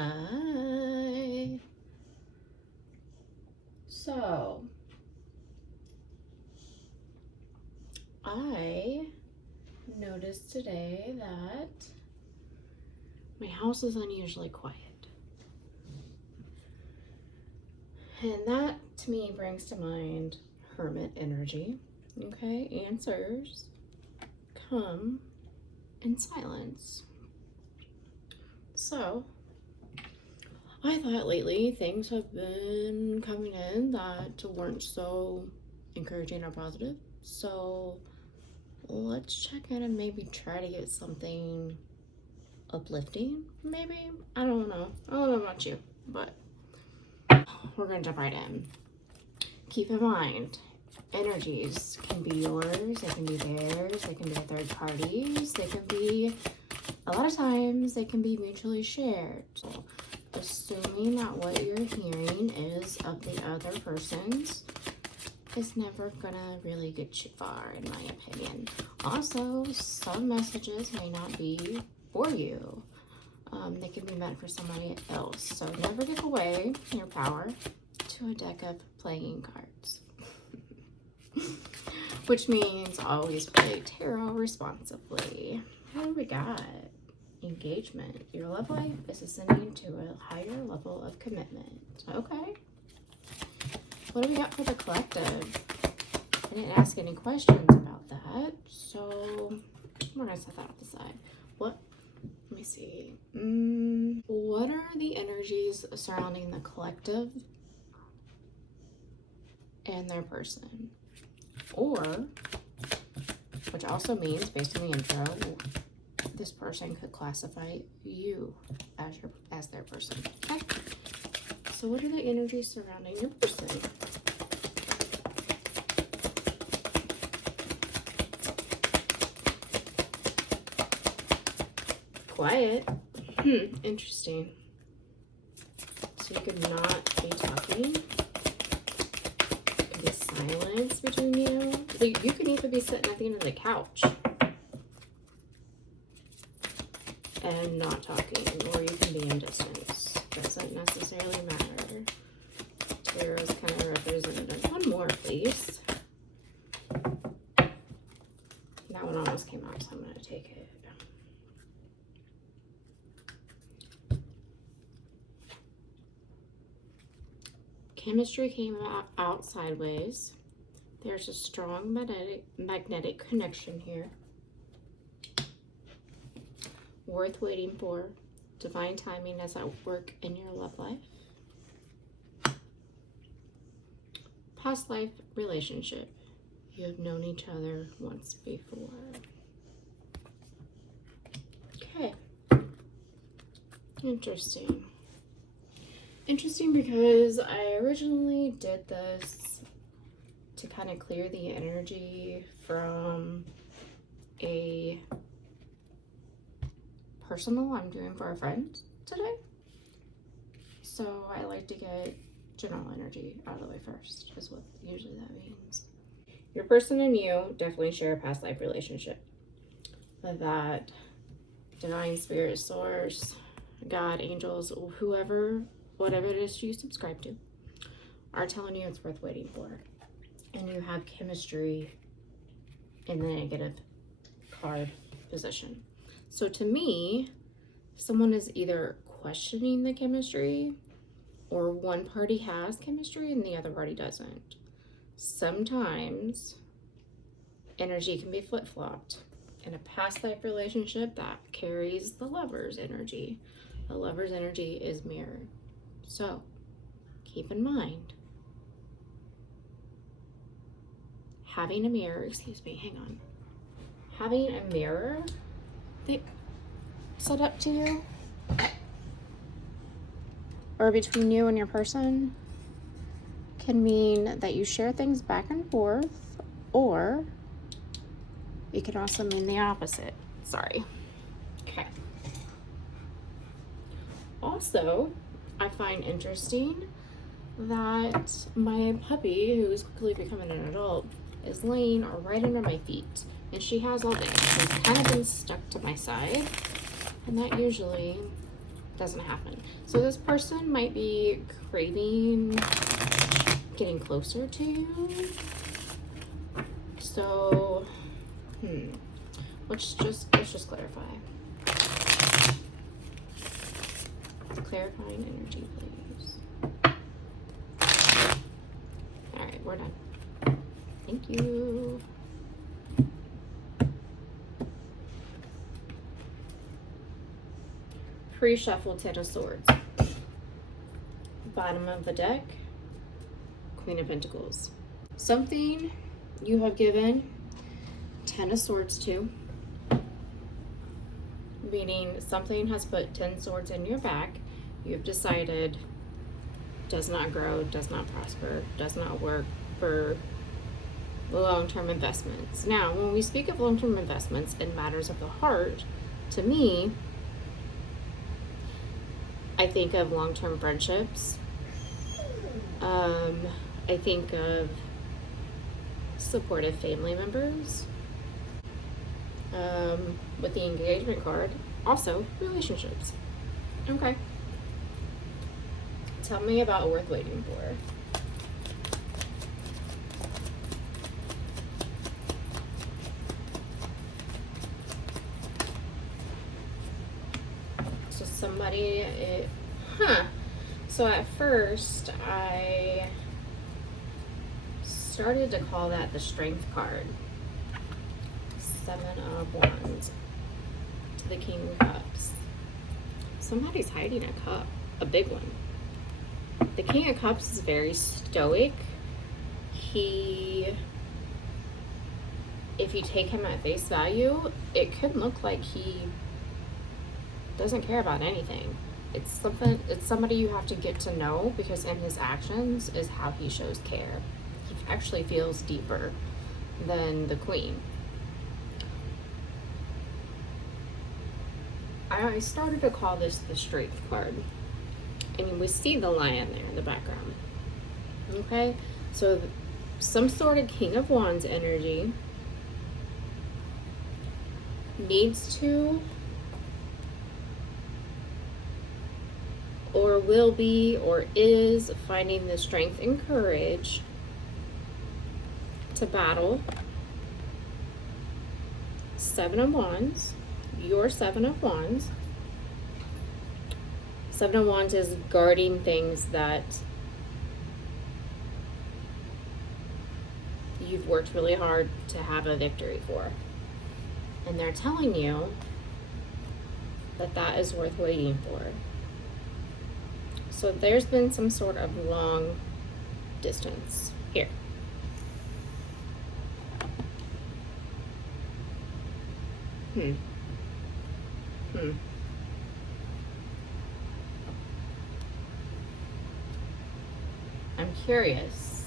Hi. So, I noticed today that my house is unusually quiet. And that to me brings to mind hermit energy. Okay, answers come in silence. So, I thought lately things have been coming in that weren't so encouraging or positive. So let's check in and maybe try to get something uplifting, maybe? I don't know. I don't know about you, but we're gonna jump right in. Keep in mind, energies can be yours, they can be theirs, they can be third parties, they can be, a lot of times, they can be mutually shared. So, assuming that what you're hearing is of the other person's is never gonna really get you far, in my opinion. Also, some messages may not be for you. They can be meant for somebody else. So never give away your power to a deck of playing cards. Which means always play tarot responsibly. What do we got? Engagement. Your love life is ascending to a higher level of commitment. Okay. What do we got for the collective? I didn't ask any questions about that, so we're gonna set that off the side. What? Let me see. What are the energies surrounding the collective and their person? Or, which also means, based on the intro, this person could classify you as their person. Okay. So what are the energies surrounding your person? Quiet. Interesting. So you could not be talking. There could be silence between you. You could even be sitting at the end of the couch and not talking, or you can be in distance. Doesn't necessarily matter. Tarot's kind of represented. One more, please. That one almost came out, so I'm going to take it. Chemistry came out sideways. There's a strong magnetic connection here. Worth waiting for. Divine timing is at work in your love life. Past life relationship. You have known each other once before. Okay. Interesting. Interesting because I originally did this to kind of clear the energy from a personal I'm doing for a friend today. So I like to get general energy out of the way first, is what usually that means. Your person and you definitely share a past life relationship. That divine spirit source, God, angels, whoever, whatever it is you subscribe to, are telling you it's worth waiting for. And you have chemistry in the negative card position. So to me, someone is either questioning the chemistry, or one party has chemistry and the other party doesn't. Sometimes energy can be flip-flopped. In a past life relationship, that carries the lover's energy. The lover's energy is mirrored. So keep in mind, having a mirror, having a mirror set up to you, or between you and your person, can mean that you share things back and forth, or it can also mean the opposite. Sorry. Okay. Also, I find interesting that my puppy, who is quickly becoming an adult, is laying right under my feet. And she has all day. She's kind of been stuck to my side. And that usually doesn't happen. So this person might be craving getting closer to you. So, let's just clarify. Clarifying energy, please. All right, we're done. Thank you. Pre-shuffle 10 of Swords. Bottom of the deck, Queen of Pentacles. Something you have given 10 of Swords to, meaning something has put 10 swords in your back. You've decided does not grow, does not prosper, does not work for long-term investments. Now, when we speak of long-term investments in matters of the heart, to me, I think of long-term friendships. I think of supportive family members. With the engagement card, also relationships. Okay. Tell me about worth waiting for. So somebody, So at first I started to call that the Strength card. 7 of Wands to the King of Cups. Somebody's hiding a cup, a big one. The King of Cups is very stoic. If you take him at face value, it could look like he doesn't care about anything. It's somebody you have to get to know, because in his actions is how he shows care. He actually feels deeper than the Queen. I started to call this the Strength card. I mean, we see the lion there in the background. Okay? So some sort of King of Wands energy needs to or will be or is finding the strength and courage to battle 7 of Wands. Your 7 of Wands. 7 of Wands is guarding things that you've worked really hard to have a victory for. And they're telling you that that is worth waiting for. So there's been some sort of long distance here. I'm curious.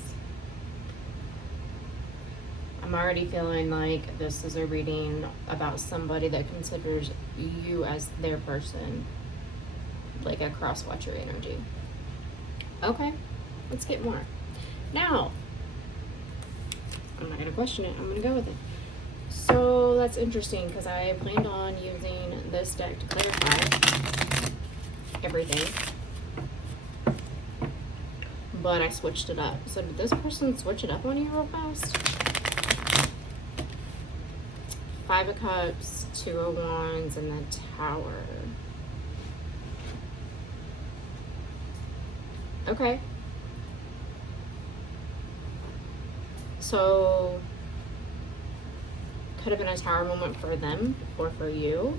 I'm already feeling like this is a reading about somebody that considers you as their person, like a cross-watcher energy. Okay, let's get more. Now, I'm not going to question it. I'm going to go with it. So that's interesting, because I planned on using this deck to clarify everything, but I switched it up. So did this person switch it up on you real fast? 5 of Cups, 2 of Wands, and the Tower. Okay. So could have been a Tower moment for them or for you.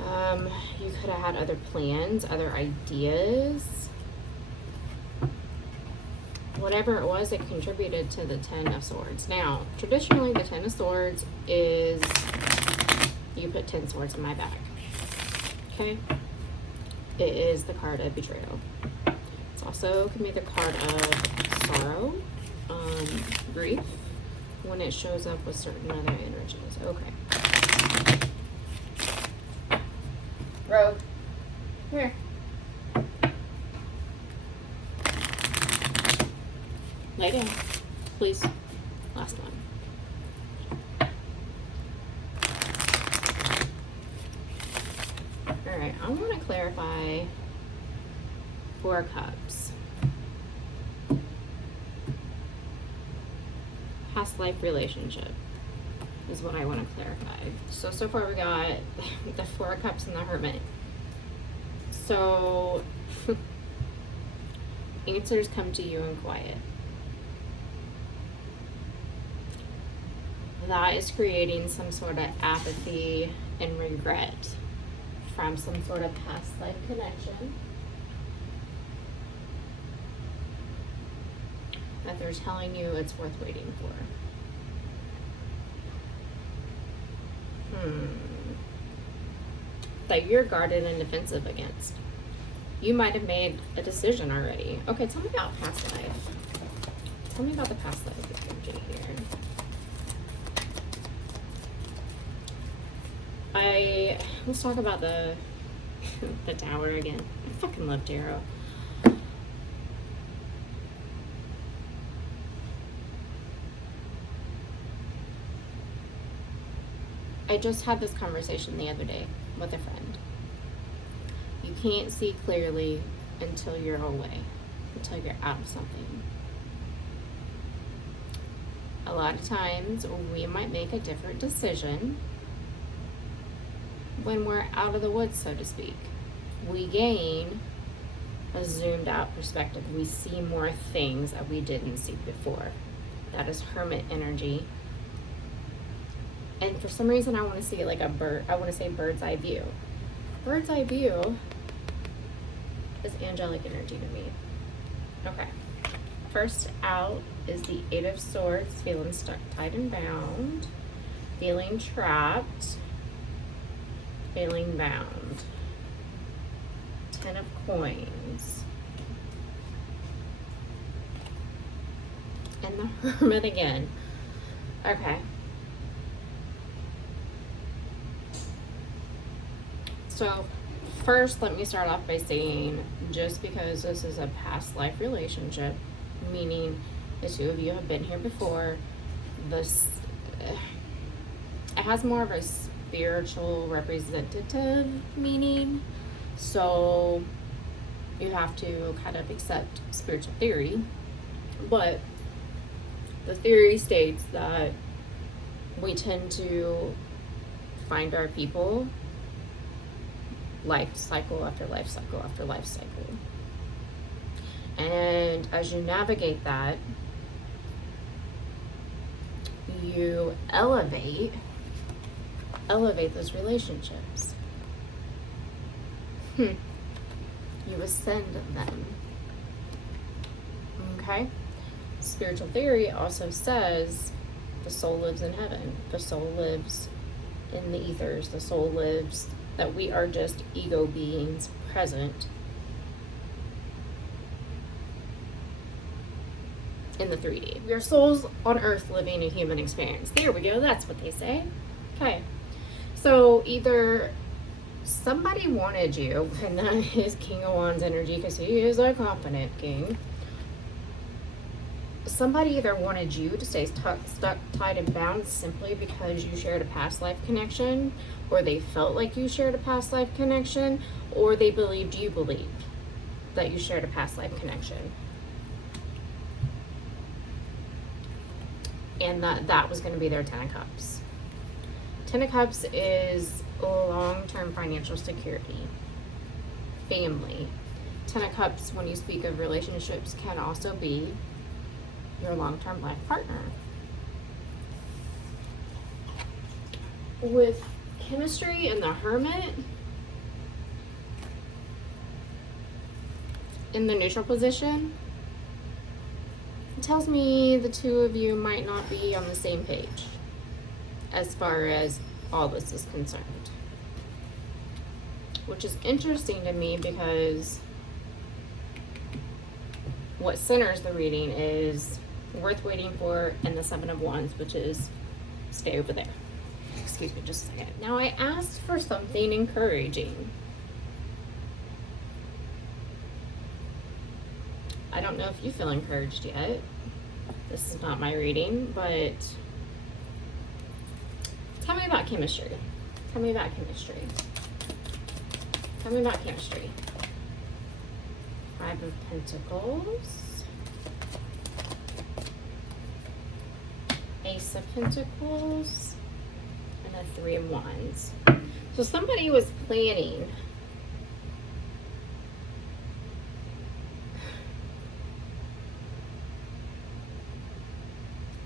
You could have had other plans, other ideas. Whatever it was, it contributed to the 10 of Swords. Now, traditionally, the 10 of Swords is you put 10 swords in my bag. Okay? It is the card of betrayal. It's also can be the card of sorrow, grief, when it shows up with certain other energies. Okay. Rogue. Here. Lay down, please. Last one. All right, I want to clarify 4 Cups. Past life relationship is what I want to clarify. So far we got the 4 Cups and the Hermit. So answers come to you in quiet. That is creating some sort of apathy and regret from some sort of past life connection that they're telling you it's worth waiting for. That you're guarded and defensive against. You might have made a decision already. Okay, tell me about past life. Tell me about the past life energy here. Let's talk about the Tower again. I fucking love tarot. I just had this conversation the other day with a friend. You can't see clearly until you're away, until you're out of something. A lot of times we might make a different decision when we're out of the woods, so to speak. We gain a zoomed out perspective. We see more things that we didn't see before. That is Hermit energy. And for some reason I want to see it like a bird. I want to say bird's eye view. Bird's eye view is angelic energy to me. Okay. First out is the 8 of Swords, feeling stuck, tied, and bound. Feeling trapped. Feeling bound. 10 of Coins. And the Hermit again. Okay. So first, let me start off by saying, just because this is a past life relationship, meaning the two of you have been here before, this it has more of a spiritual representative meaning. So you have to kind of accept spiritual theory, but the theory states that we tend to find our people life cycle after life cycle after life cycle. And as you navigate that, you elevate those relationships. You ascend them. Okay? Spiritual theory also says the soul lives in heaven. The soul lives in the ethers. The soul lives, that we are just ego beings present in the 3D. We are souls on earth living a human experience. There we go, that's what they say. Okay, so either somebody wanted you, and that is King of Wands energy because he is a confident king. Somebody either wanted you to stay stuck, tied, and bound simply because you shared a past life connection, or they felt like you shared a past life connection, or they believed you believed that you shared a past life connection. And that was going to be their 10 of Cups. 10 of Cups is long-term financial security, family. 10 of Cups, when you speak of relationships, can also be your long-term life partner. With chemistry and the Hermit in the neutral position, it tells me the two of you might not be on the same page as far as all this is concerned, which is interesting to me because what centers the reading is worth waiting for, and the 7 of Wands, which is stay over there. Excuse me just a second. Now I asked for something encouraging. I don't know if you feel encouraged yet. This is not my reading, but tell me about chemistry. Tell me about chemistry. Tell me about chemistry. 5 of Pentacles. Ace of Pentacles. And a 3 of Wands. So somebody was planning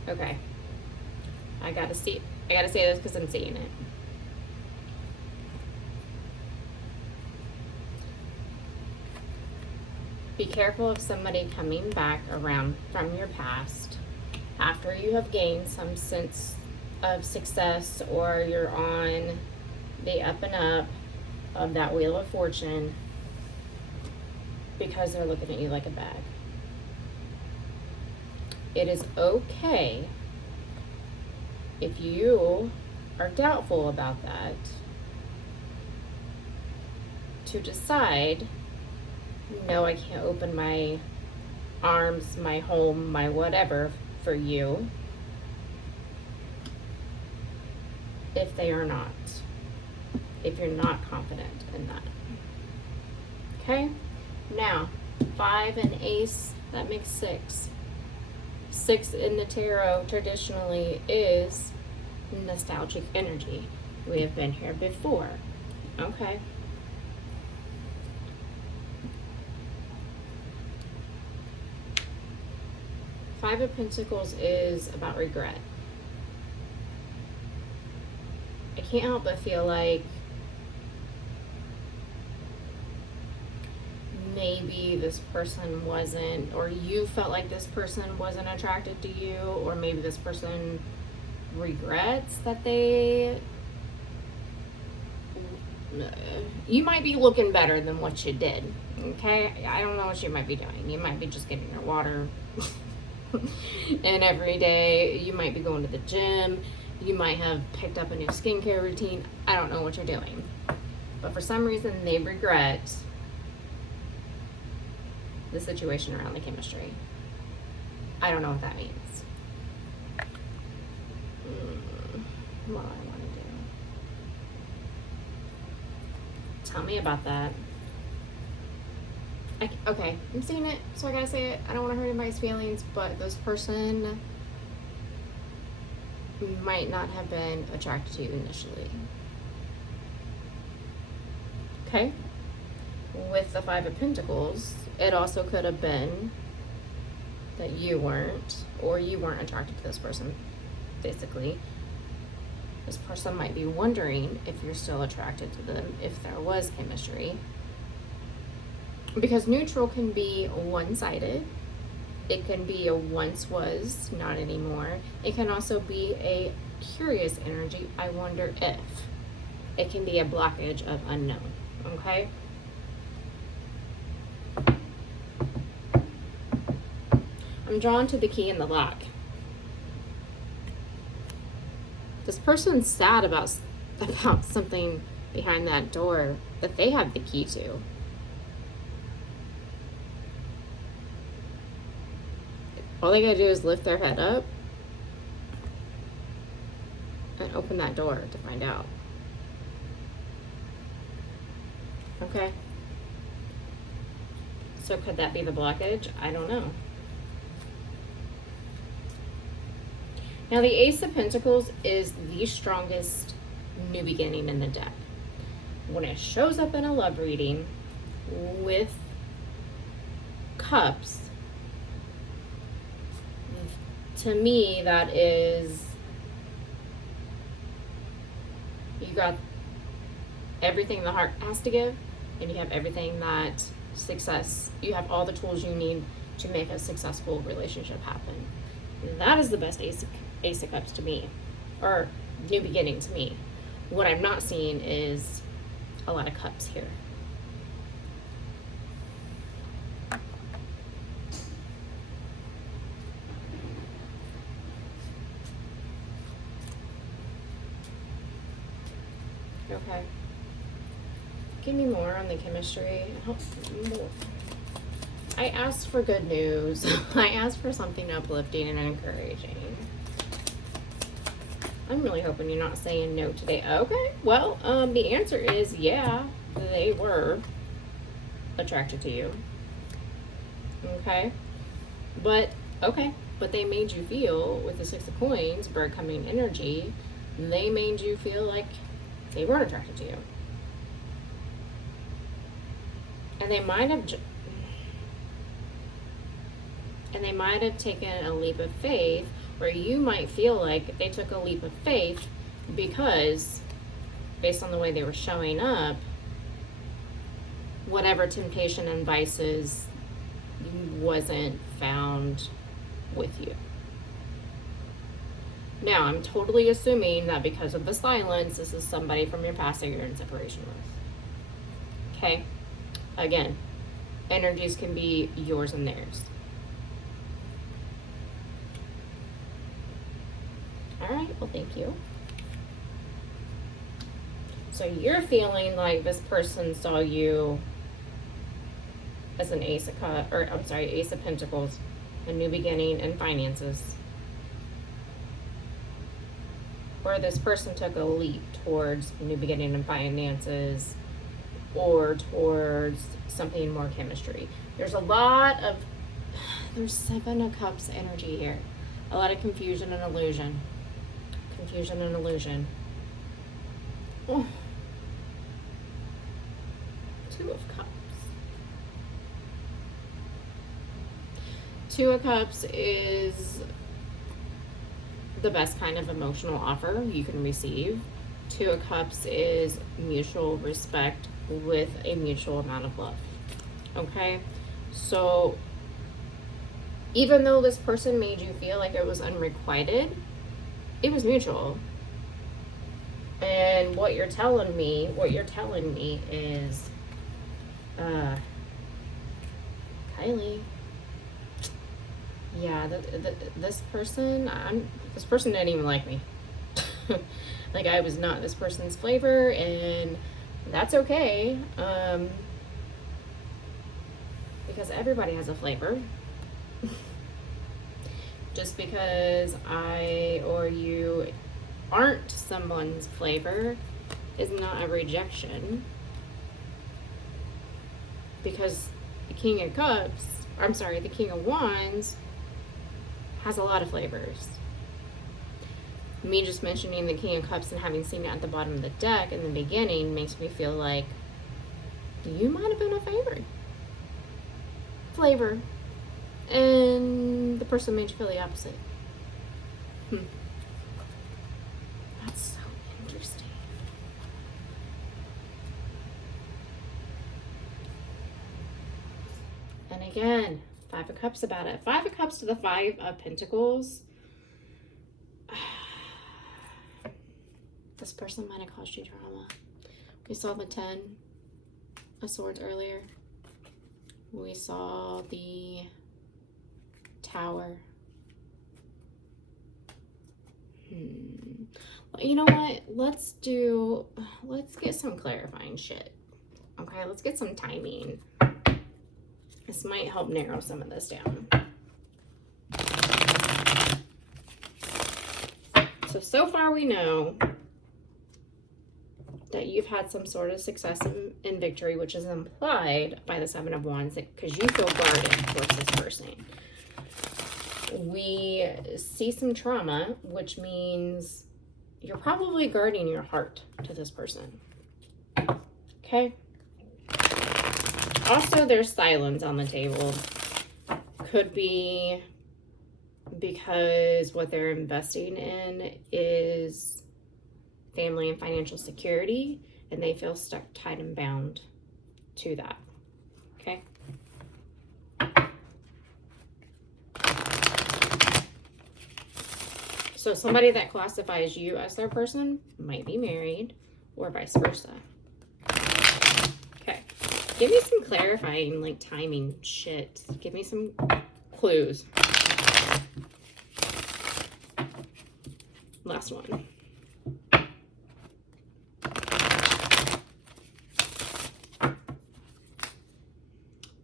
okay. I gotta say this because I'm seeing it. Be careful of somebody coming back around from your past after you have gained some sense of success, or you're on the up and up of that wheel of fortune, because they're looking at you like a bag. It is okay if you are doubtful about that to decide, no, I can't open my arms, my home, my whatever for you if they are not, if you're not confident in that. Okay? Now, 5 and Ace, that makes 6. 6 in the tarot traditionally is nostalgic energy. We have been here before. Okay. Five of Pentacles is about regret. I can't help but feel like maybe this person wasn't, or you felt like this person wasn't attracted to you, or maybe this person regrets that you might be looking better than what you did. Okay? I don't know what you might be doing. You might be just getting your water and every day. You might be going to the gym. You might have picked up a new skincare routine. I don't know what you're doing. But for some reason, they regret the situation around the chemistry. I don't know what that means. What do I want to do? Tell me about that. Okay, I'm seeing it, so I gotta say it. I don't want to hurt anybody's feelings, but this person might not have been attracted to you initially. Okay? With the 5 of Pentacles, it also could have been that you weren't, or you weren't attracted to this person, basically. This person might be wondering if you're still attracted to them, if there was chemistry. Because neutral can be one-sided. It can be a once was, not anymore. It can also be a curious energy, I wonder if. It can be a blockage of unknown, okay? I'm drawn to the key in the lock. This person's sad about something behind that door that they have the key to. All they gotta do is lift their head up and open that door to find out. Okay. So could that be the blockage? I don't know. Now the Ace of Pentacles is the strongest new beginning in the deck. When it shows up in a love reading with cups, to me, that is, you got everything the heart has to give, and you have everything that success, you have all the tools you need to make a successful relationship happen. That is the best Ace of Cups to me, or new beginning to me. What I'm not seeing is a lot of cups here. Okay. Give me more on the chemistry. More. I asked for good news. I asked for something uplifting and encouraging. I'm really hoping you're not saying no today. Okay, well, the answer is yeah. they were attracted to you. Okay? But they made you feel, with the Six of Coins, bird coming energy, they made you feel like they weren't attracted to you. And they might have taken a leap of faith, or you might feel like they took a leap of faith because, based on the way they were showing up, whatever temptation and vices wasn't found with you. Now, I'm totally assuming that because of the silence, this is somebody from your past that you're in separation with. Okay? Again, energies can be yours and theirs. All right, well, thank you. So you're feeling like this person saw you as an Ace of Pentacles, a new beginning and finances. Or this person took a leap towards a new beginning and finances, or towards something more chemistry. There's Seven of Cups energy here. A lot of confusion and illusion. Oh. Two of Cups. Two of Cups is the best kind of emotional offer you can receive. Two of Cups is mutual respect with a mutual amount of love. Okay? So, even though this person made you feel like it was unrequited, it was mutual. And what you're telling me is, Kylie, yeah, this person didn't even like me. Like, I was not this person's flavor, and that's okay, because everybody has a flavor. Just because I or you aren't someone's flavor is not a rejection, because the King of Wands has a lot of flavors. Me just mentioning the King of Cups and having seen it at the bottom of the deck in the beginning makes me feel like you might have been a flavor, and the person made you feel the opposite. That's so interesting. And again, Five of Cups about it. Five of Cups to the Five of Pentacles. This person might have caused you drama. We saw the 10 of Swords earlier. We saw the Tower. You know what? Let's get some clarifying shit. Okay, let's get some timing. This might help narrow some of this down. So far we know that you've had some sort of success and victory, which is implied by the Seven of Wands, because you feel guarded towards this person. We see some trauma, which means you're probably guarding your heart to this person. Okay? Also, there's silence on the table. Could be because what they're investing in is family and financial security, and they feel stuck, tied, and bound to that. Okay? So somebody that classifies you as their person might be married, or vice versa. Okay. Give me some clarifying, like, timing shit. Give me some clues. Last one.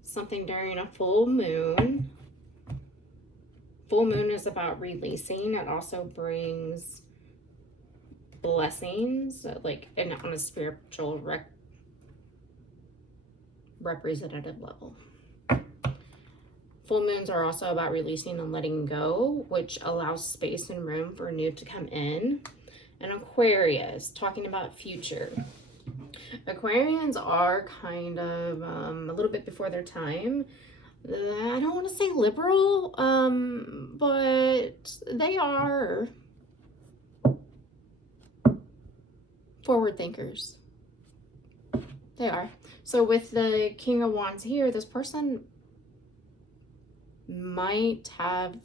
Something during a full moon. Full moon is about releasing. It also brings blessings, like on a spiritual representative level. Full moons are also about releasing and letting go, which allows space and room for new to come in. And Aquarius, talking about future. Aquarians are kind of a little bit before their time. I don't want to say liberal, but they are forward thinkers. They are. So with the King of Wands here, this person might have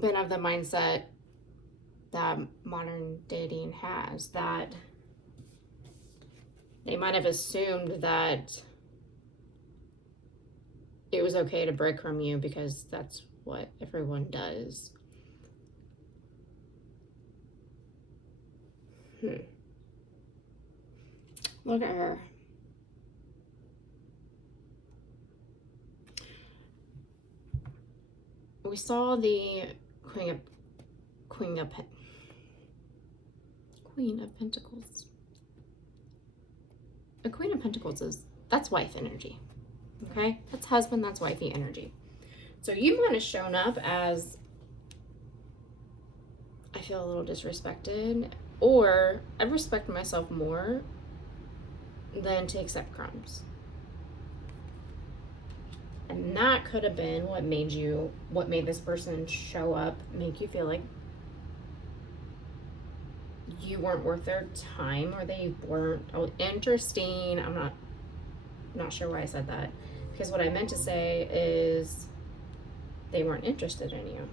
been of the mindset that modern dating has, that they might have assumed that it was okay to break from you because that's what everyone does. Look at her. We saw the Queen of Pentacles. A Queen of Pentacles that's wife energy. Okay? That's husband, that's wifey energy. So you might have shown up as, I feel a little disrespected, or I respect myself more than to accept crumbs. And that could have been what made this person show up, make you feel like you weren't worth their time, or they weren't interesting. I'm not sure why I said that, because what I meant to say is they weren't interested in you.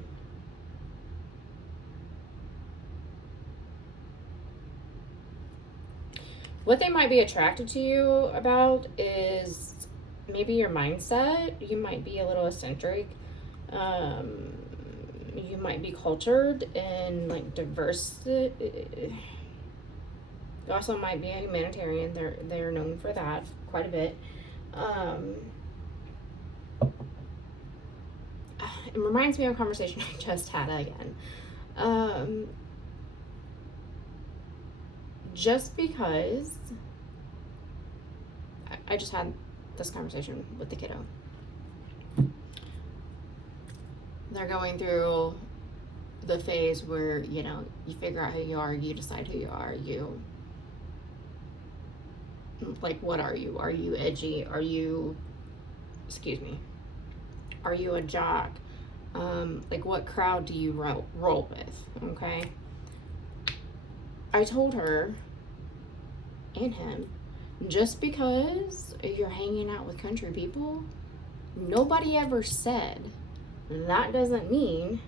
What they might be attracted to you about is maybe your mindset. You might be a little eccentric. You might be cultured and like diverse. You also might be a humanitarian. They're known for that quite a bit. It reminds me of a conversation I just had again. Just because I just had this conversation with the kiddo. They're going through the phase where, you know, you figure out who you are, you decide who you are, like, what are you? Are you edgy? Are you a jock? Like, what crowd do you roll with? Okay. I told her and him, just because you're hanging out with country people, nobody ever said that doesn't mean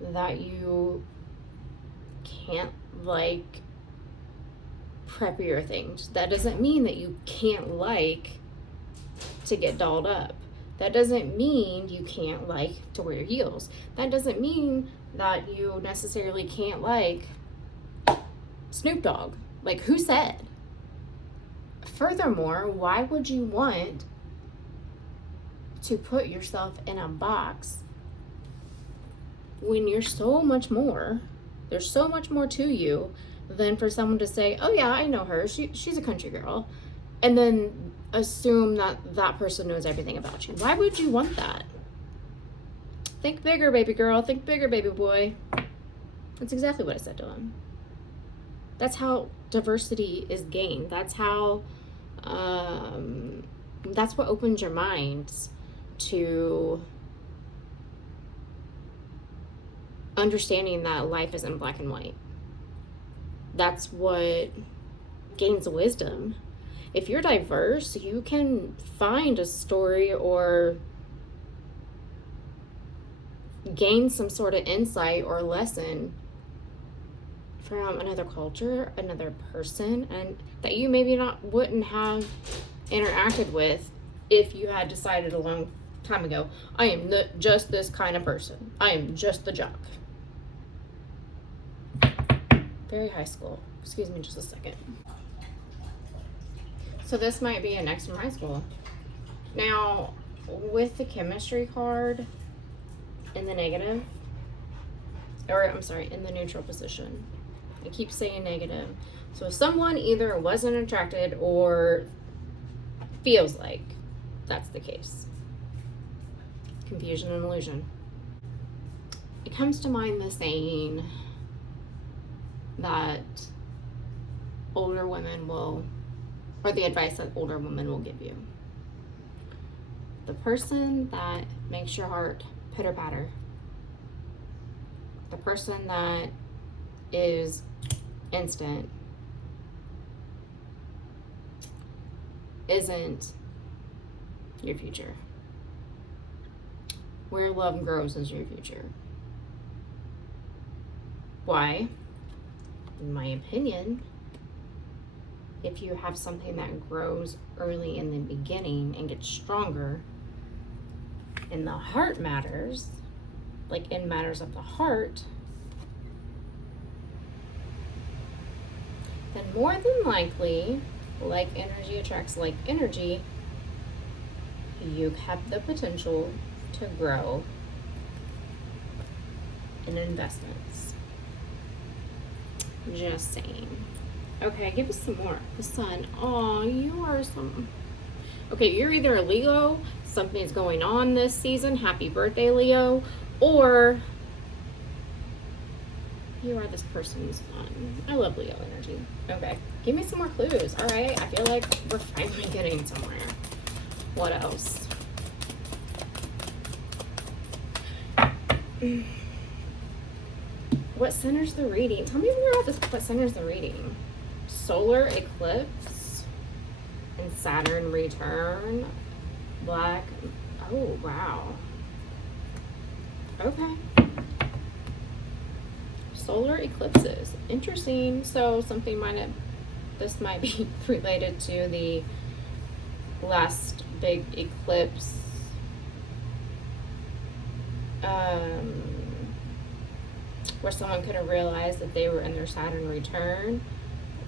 that you can't, like, preppier things. That doesn't mean that you can't like to get dolled up. That doesn't mean you can't like to wear heels. That doesn't mean that you necessarily can't like Snoop Dogg. Like, who said? Furthermore, why would you want to put yourself in a box when you're so much more? There's so much more to you than for someone to say, oh yeah, I know her, she's a country girl, and then assume that that person knows everything about you. Why would you want that? Think bigger, baby girl. Think bigger, baby boy. That's exactly what I said to him. That's how diversity is gained. That's how, that's what opens your minds to understanding that life isn't black and white. That's what gains wisdom. If you're diverse, you can find a story or gain some sort of insight or lesson from another culture, another person, and that you maybe wouldn't have interacted with if you had decided a long time ago, I am just this kind of person. I am just the jock. Very high school. Excuse me just a second. So this might be a next from high school. Now, with the chemistry card in the negative, or I'm sorry, in the neutral position. I keep saying negative, So someone either wasn't attracted or feels like that's the case. Confusion and illusion. It comes to mind the saying that older women will, or the advice that older women will give you. The person that makes your heart pitter patter, the person that is instant, isn't your future. Where love grows is your future. Why? In my opinion, if you have something that grows early in the beginning and gets stronger, and the heart matters, like in matters of the heart, then more than likely, like energy attracts like energy, you have the potential to grow in investments. Just saying. Okay, give us some more. The sun. Oh, you are some. Okay, you're either a Leo, something's going on this season, happy birthday, Leo, or you are this person's sun. I love Leo energy. Okay, give me some more clues. All right, I feel like we're finally getting somewhere. What else? What centers the reading? Tell me more about this. What centers the reading? Solar eclipse and Saturn return. Black. Oh, wow. Okay. Solar eclipses. Interesting. So something this might be related to the last big eclipse. Where someone could have realized that they were in their Saturn return.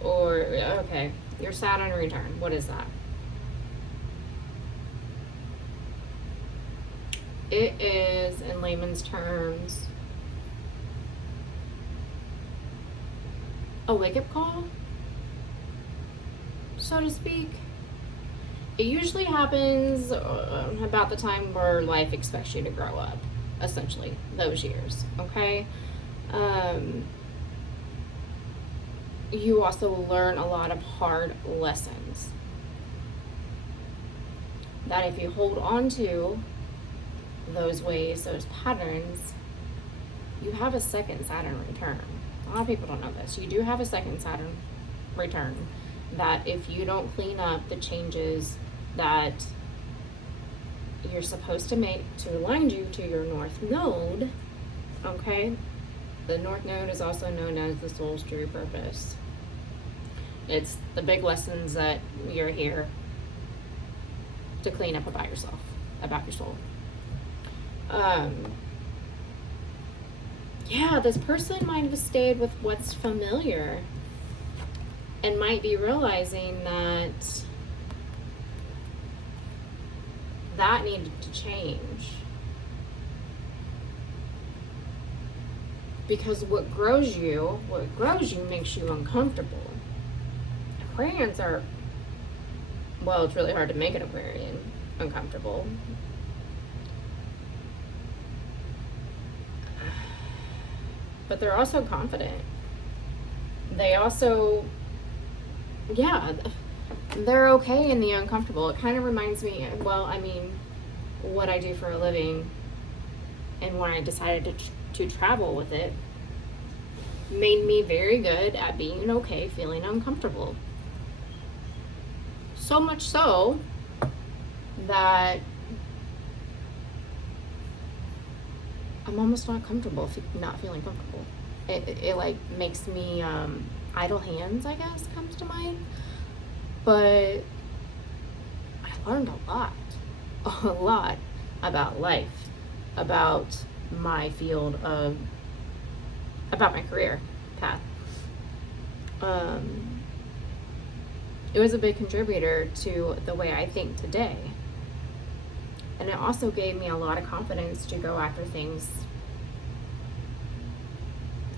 Or, okay, your Saturn return. What is that? It is, in layman's terms, a wake-up call, so to speak. It usually happens about the time where life expects you to grow up, essentially, those years, okay? You also learn a lot of hard lessons that if you hold on to those ways, those patterns, you have a second Saturn return. A lot of people don't know this. You do have a second Saturn return that if you don't clean up the changes that you're supposed to make to align you to your North Node, okay? The North Node is also known as the soul's true purpose. It's the big lessons that you're here to clean up about yourself, about your soul. Yeah, this person might have stayed with what's familiar and might be realizing that that needed to change. Because what grows you makes you uncomfortable. Aquarians are, well, it's really hard to make an Aquarian uncomfortable. But they're also confident. They also, yeah, they're okay in the uncomfortable. It kind of reminds me, well, I mean, what I do for a living and when I decided to travel with it made me very good at being okay, feeling uncomfortable. So much so that I'm almost not comfortable, not feeling comfortable. It like makes me, idle hands, I guess, comes to mind. But I learned a lot about life, about my field of, about my career path. It was a big contributor to the way I think today. And it also gave me a lot of confidence to go after things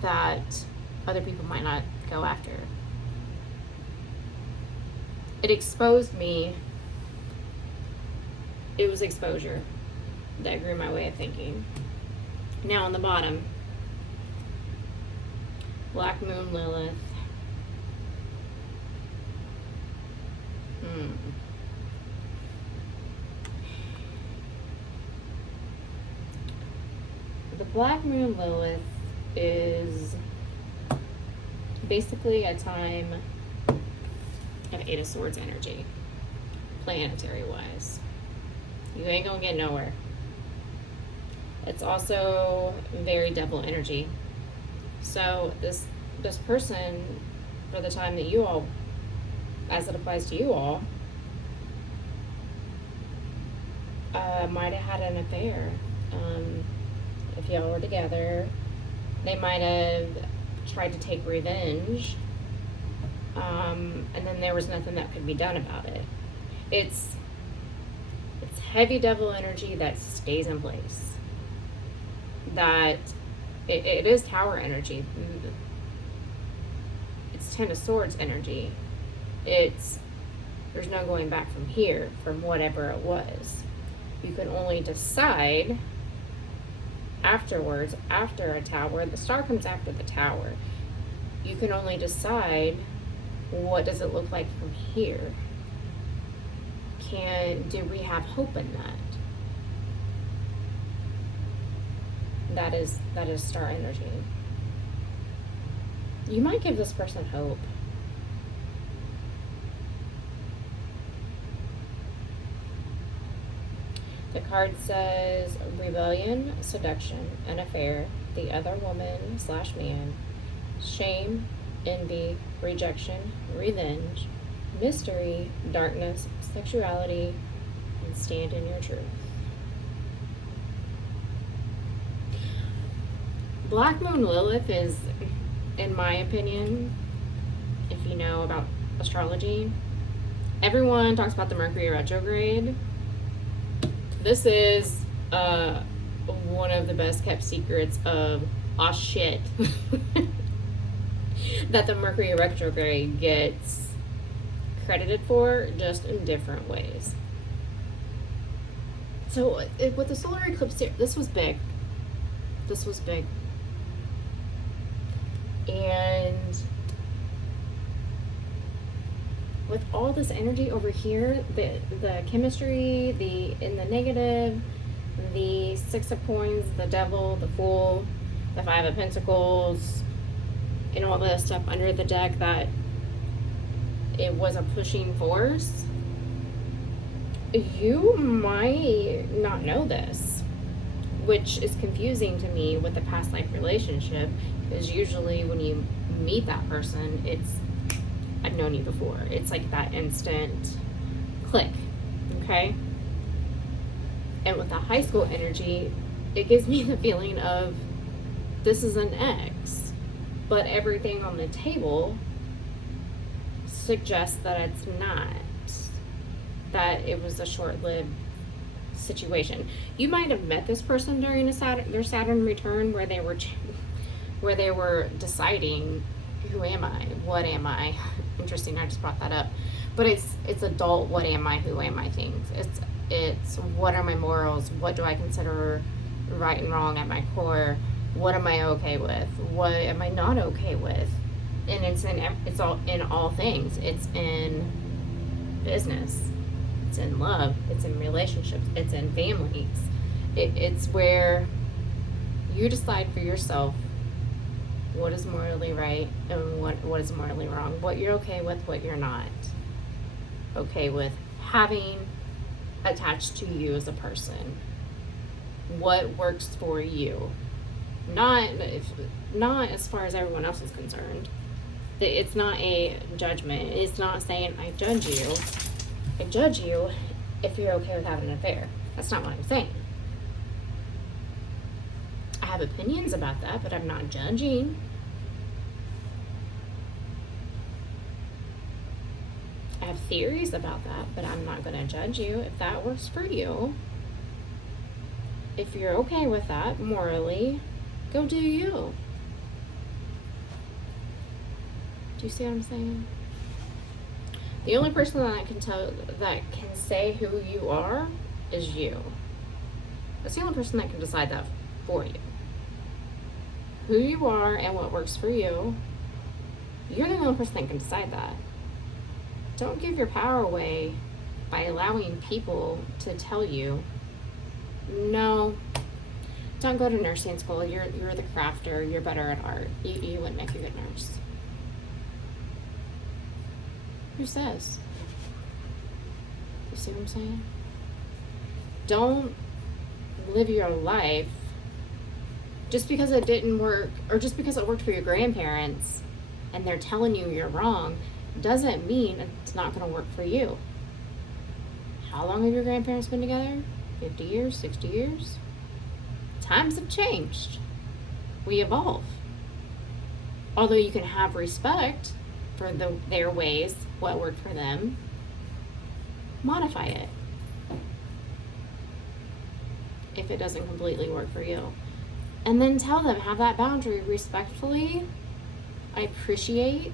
that other people might not go after. it exposed me. It was exposure that grew my way of thinking. Now on the bottom, Black Moon Lilith. The Black Moon Lilith is basically a time of Eight of Swords energy, planetary wise. You ain't gonna get nowhere. It's also very devil energy. So this person, for the time that you all, as it applies to you all, might have had an affair. If y'all were together, they might have tried to take revenge, and then there was nothing that could be done about it. It's heavy devil energy that stays in place. That it is Tower energy. It's Ten of Swords energy. There's no going back from here, from whatever it was. You can only decide afterwards, after a tower. The star comes after the tower. You can only decide, what does it look like from here? Do we have hope in that? That is star energy. You might give this person hope. The card says rebellion, seduction, an affair, the other woman / man, shame, envy, rejection, revenge, mystery, darkness, sexuality, and stand in your truth. Black Moon Lilith is, in my opinion, if you know about astrology, everyone talks about the Mercury retrograde. This is one of the best kept secrets of shit that the Mercury retrograde gets credited for, just in different ways. So with the solar eclipse here, this was big. And with all this energy over here, the chemistry, in the negative, the Six of Coins, the Devil, the Fool, the Five of Pentacles, and all the stuff under the deck, that it was a pushing force. You might not know this, which is confusing to me with the past life relationship, because usually when you meet that person, it's, I've known you before. It's like that instant click, okay? And with the high school energy, it gives me the feeling of, this is an ex, but everything on the table suggests that it's not, that it was a short-lived situation. You might have met this person during their Saturn return, where they were deciding, who am I? What am I? Interesting, I just brought that up. But it's adult, what am I, who am I things. It's what are my morals? What do I consider right and wrong at my core? What am I okay with? What am I not okay with? And it's all in all things. It's in business. It's in love. It's in relationships. It's in families. It's where you decide for yourself what is morally right and what is morally wrong. What you're okay with, what you're not okay with having attached to you as a person. What works for you. Not as far as everyone else is concerned. It's not a judgment. It's not saying I judge you. I judge you if you're okay with having an affair. That's not what I'm saying. I have opinions about that, but I'm not judging. I have theories about that, but I'm not going to judge you. If that works for you, if you're okay with that morally, go do you. Do you see what I'm saying? The only person that can say who you are is you. That's the only person that can decide that for you. Who you are and what works for you, you're the only person that can decide that. Don't give your power away by allowing people to tell you, no, don't go to nursing school. You're the crafter. You're better at art. You wouldn't make a good nurse. Who says? You see what I'm saying? Don't live your life just because it didn't work, or just because it worked for your grandparents and they're telling you you're wrong, doesn't mean it's not going to work for you. How long have your grandparents been together? 50 years, 60 years? Times have changed. We evolve. Although you can have respect for their ways, what worked for them, modify it if it doesn't completely work for you. And then tell them, have that boundary respectfully. I appreciate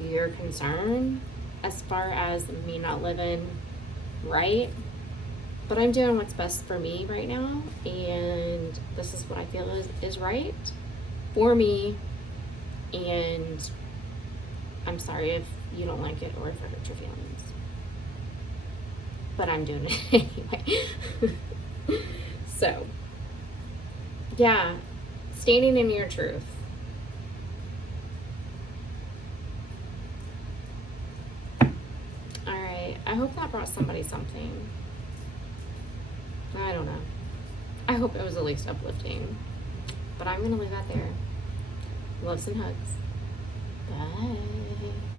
your concern as far as me not living right, but I'm doing what's best for me right now, and this is what I feel is right for me, and I'm sorry if you don't like it or if it hurts your feelings, but I'm doing it anyway. So, yeah, standing in your truth. Alright, I hope that brought somebody something. I don't know. I hope it was at least uplifting. But I'm going to leave that there. Loves and hugs. Bye.